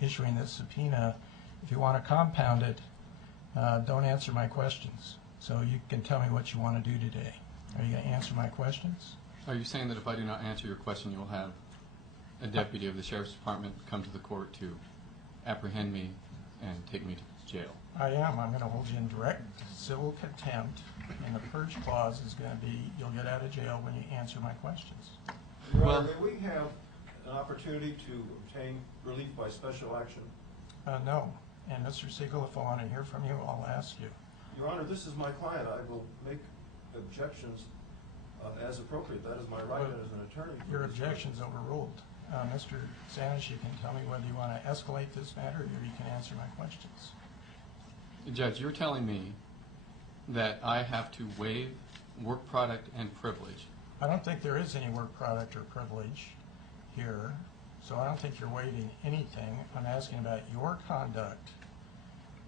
issuing this subpoena, if you want to compound it, don't answer my questions. So you can tell me what you want to do today. Are you going to answer my questions? Are you saying that if I do not answer your question, you will have a deputy of the Sheriff's Department come to the court to apprehend me and take me to jail? I am. I'm going to hold you in direct civil contempt, and the purge clause is going to be you'll get out of jail when you answer my questions. Your Honor, may we have an opportunity to obtain relief by special action? No. And Mr. Siegel, if I want to hear from you, I'll ask you. Your Honor, this is my client. I will make objections as appropriate. That is my right as an attorney. Your objection's overruled. Mr. Sanish, you can tell me whether you want to escalate this matter or you can answer my questions. Judge, you're telling me that I have to waive work product and privilege. I don't think there is any work product or privilege here, so I don't think you're waiving anything. I'm asking about your conduct.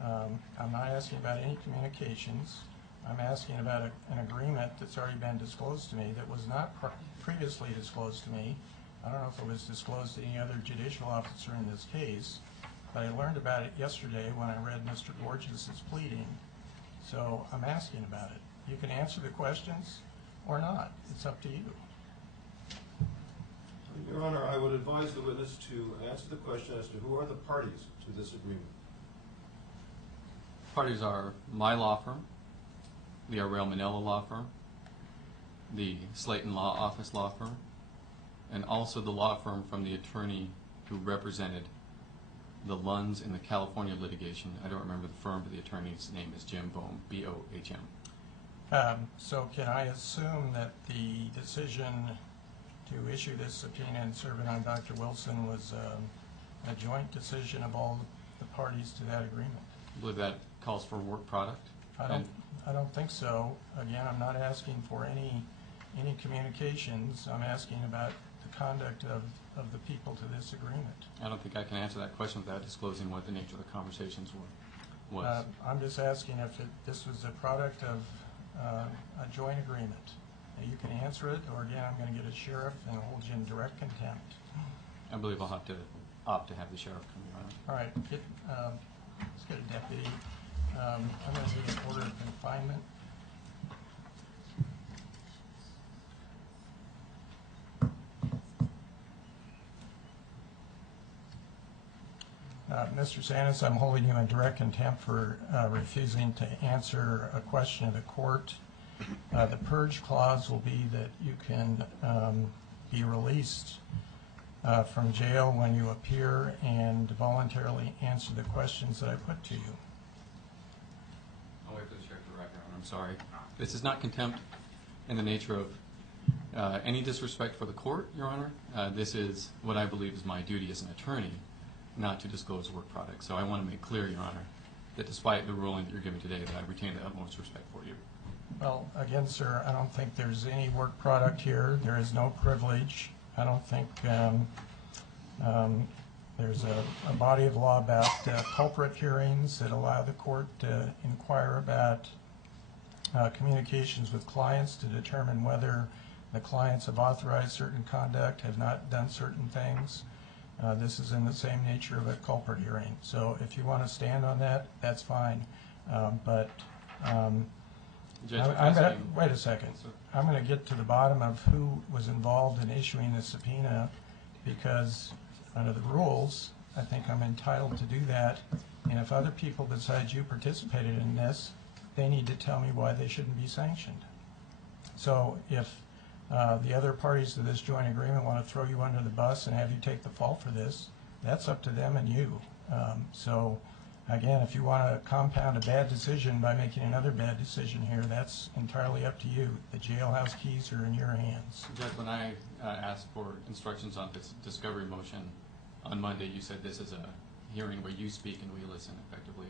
I'm not asking about any communications. I'm asking about an agreement that's already been disclosed to me that was not previously disclosed to me. I don't know if it was disclosed to any other judicial officer in this case, but I learned about it yesterday when I read Mr. Borges' pleading. So I'm asking about it. You can answer the questions or not. It's up to you. Your Honor, I would advise the witness to answer the question as to who are the parties to this agreement. Parties are my law firm, the Arrell Manella law firm, the Slayton Law Office law firm, and also the law firm from the attorney who represented the Lunds in the California litigation. I don't remember the firm, but the attorney's name is Jim Bohm, B-O-H-M. So can I assume that the decision to issue this subpoena and serve it on Dr. Wilson was a joint decision of all the parties to that agreement? I believe that calls for work product. I don't think so. Again, I'm not asking for any communications. I'm asking about the conduct of the people to this agreement. I don't think I can answer that question without disclosing what the nature of the conversations was. I'm just asking if this was a product of a joint agreement. Now, you can answer it, or again, I'm going to get a sheriff and hold you in direct contempt. I believe I'll have to opt to have the sheriff come around. All right, let's get a deputy. I'm going to need an order of confinement. Mr. Sandus, I'm holding you in direct contempt for refusing to answer a question of the court. The purge clause will be that you can be released from jail when you appear and voluntarily answer the questions that I put to you. I'll wait for the sheriff to wrap around. I'm sorry. This is not contempt in the nature of any disrespect for the court, Your Honor. This is what I believe is my duty as an attorney, not to disclose work product. So I want to make clear, Your Honor, that despite the ruling that you're giving today, that I retain the utmost respect for you. Well, again, sir, I don't think there's any work product here. There is no privilege. I don't think there's a body of law about culprit hearings that allow the court to inquire about communications with clients to determine whether the clients have authorized certain conduct, have not done certain things. This is in the same nature of a culprit hearing. So if you want to stand on that, that's fine. Wait a second. I'm going to get to the bottom of who was involved in issuing the subpoena, because under the rules, I think I'm entitled to do that. And if other people besides you participated in this, they need to tell me why they shouldn't be sanctioned. So if the other parties to this joint agreement want to throw you under the bus and have you take the fall for this, that's up to them and you. So again, if you want to compound a bad decision by making another bad decision here, that's entirely up to you. The jailhouse keys are in your hands. Judge, when I asked for instructions on this discovery motion on Monday, you said this is a hearing where you speak and we listen effectively.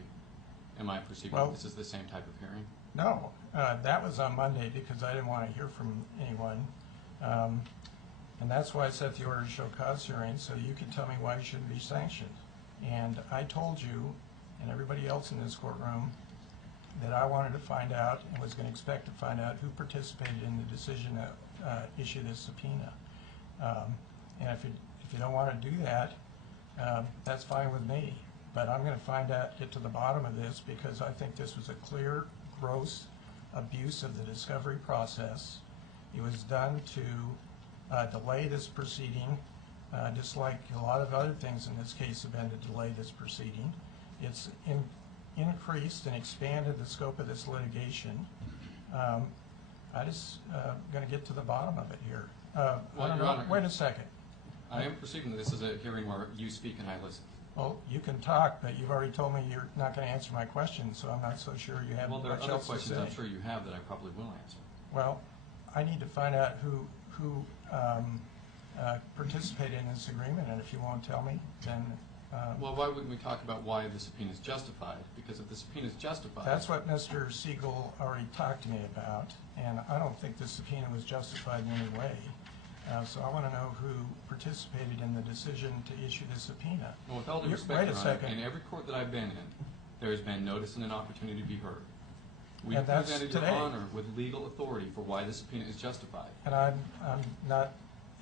Am I perceiving this is the same type of hearing? No, that was on Monday because I didn't want to hear from anyone. And that's why I set the order to show cause hearing, so you can tell me why you shouldn't be sanctioned. And I told you and everybody else in this courtroom that I wanted to find out and was going to expect to find out who participated in the decision to issue this subpoena. And if you don't want to do that, that's fine with me. But I'm going to get to the bottom of this, because I think this was a clear, gross abuse of the discovery process. It was done to delay this proceeding, just like a lot of other things in this case have been to delay this proceeding. It's increased and expanded the scope of this litigation. I just going to get to the bottom of it here. I don't know. Wait a second. I am perceiving this as a hearing where you speak and I listen. Well, you can talk, but you've already told me you're not going to answer my questions, so I'm not so sure you have Well, there are much other else to questions say. I'm sure you have that I probably will answer. Well, I need to find out who participated in this agreement, and if you won't tell me, then... Well, why wouldn't we talk about why the subpoena is justified? Because if the subpoena is justified... That's what Mr. Siegel already talked to me about, and I don't think the subpoena was justified in any way. So I want to know who participated in the decision to issue the subpoena. Well, with all due respect, wait a Your Honor, second. in every court that I've been in, there has been notice and an opportunity to be heard. We And that's presented today. Your Honor with legal authority for why the subpoena is justified. And I'm not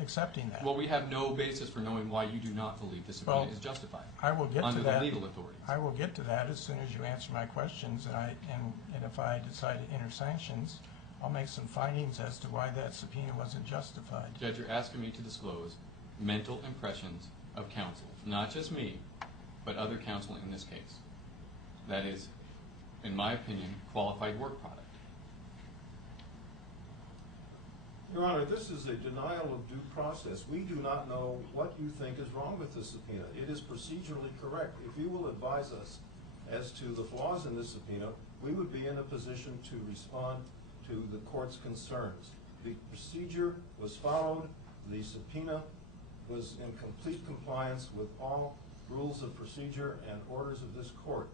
accepting that. Well, we have no basis for knowing why you do not believe the subpoena Well, is justified. I will get under to that. the legal authorities. I will get to that as soon as you answer my questions, and if I decide to enter sanctions, I'll make some findings as to why that subpoena wasn't justified. Judge, you're asking me to disclose mental impressions of counsel, not just me, but other counsel in this case. That is, in my opinion, qualified work product. Your Honor, this is a denial of due process. We do not know what you think is wrong with this subpoena. It is procedurally correct. If you will advise us as to the flaws in this subpoena, we would be in a position to respond to the court's concerns. The procedure was followed. The subpoena was in complete compliance with all rules of procedure and orders of this court.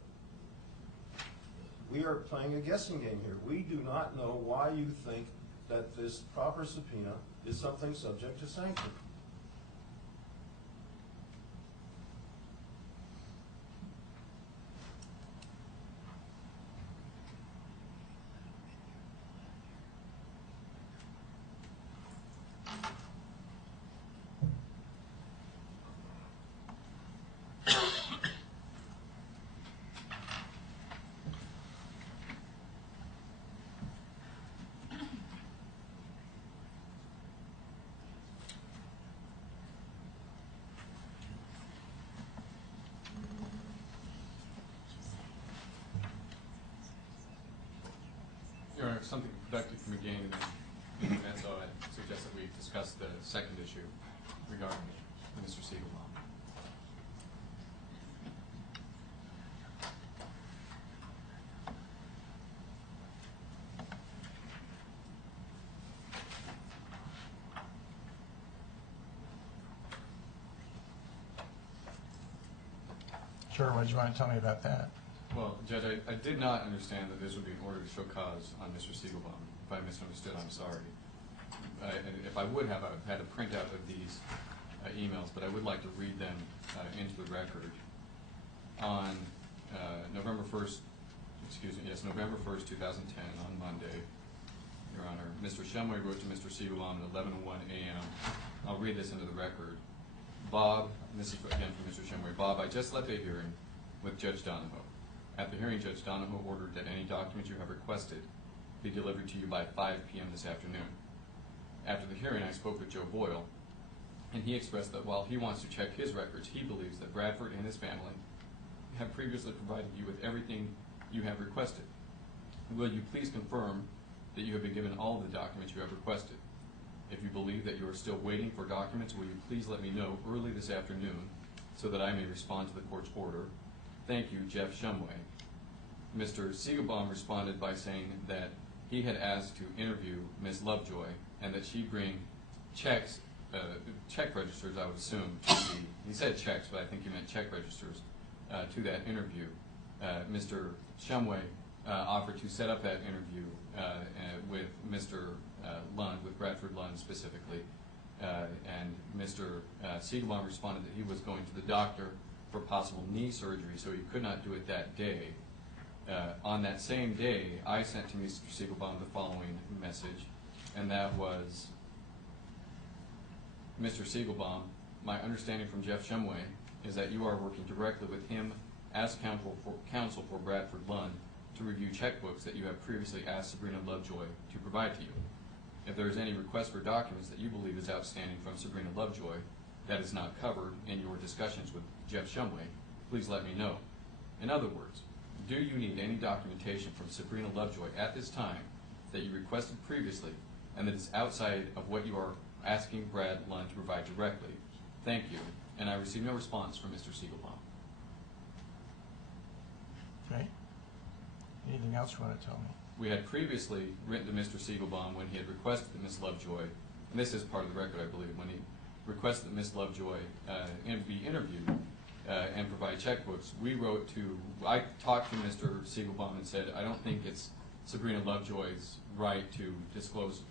We are playing a guessing game here. We do not know why you think that this proper subpoena is something subject to sanction. Your Honor, if something productive can be gained in the event, so I suggest that we discuss the second issue regarding Mr. Siegelbaum. Sure, what do you want to tell me about that? Well, Judge, I did not understand that this would be in order to show cause on Mr. Siegelbaum. If I misunderstood, I'm sorry. If I would have, I've had a printout of these emails, but I would like to read them into the record. On November 1st, 2010, on Monday, Your Honor, Mr. Shumway wrote to Mr. Siegelbaum at 11:01 a.m. I'll read this into the record. Bob, and this is again from Mr. Shumway. Bob, I just left a hearing with Judge Donahoe. At the hearing, Judge Donahoe ordered that any documents you have requested be delivered to you by 5 p.m. this afternoon. After the hearing, I spoke with Joe Boyle, and he expressed that while he wants to check his records, he believes that Bradford and his family have previously provided you with everything you have requested. Will you please confirm that you have been given all of the documents you have requested? If you believe that you are still waiting for documents, will you please let me know early this afternoon so that I may respond to the court's order? Thank you, Jeff Shumway. Mr. Siegelbaum responded by saying that he had asked to interview Ms. Lovejoy and that she bring checks, check registers, I would assume, to the, he said checks, but I think he meant check registers, to that interview. Mr. Shumway offered to set up that interview with Mr. Lund, with Bradford Lund specifically, and Mr. Siegelbaum responded that he was going to the doctor for possible knee surgery, so he could not do it that day. On that same day, I sent to Mr. Siegelbaum the following message, and that was, Mr. Siegelbaum, my understanding from Jeff Shumway is that you are working directly with him as counsel for Bradford Lund to review checkbooks that you have previously asked Sabrina Lovejoy to provide to you. If there is any request for documents that you believe is outstanding from Sabrina Lovejoy that is not covered in your discussions with Jeff Shumway, please let me know. In other words, do you need any documentation from Sabrina Lovejoy at this time that you requested previously and that is outside of what you are asking Brad Lund to provide directly? Thank you. And I received no response from Mr. Siegelbaum. Okay. Anything else you want to tell me? We had previously written to Mr. Siegelbaum when he had requested that Ms. Lovejoy, and this is part of the record, I believe, when he requested that Ms. Lovejoy be interviewed and provide checkbooks. I talked to Mr. Siegelbaum and said, I don't think it's Sabrina Lovejoy's right to disclose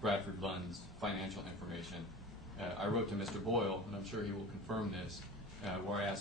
Bradford Lund's financial information. I wrote to Mr. Boyle, and I'm sure he will confirm this, where I asked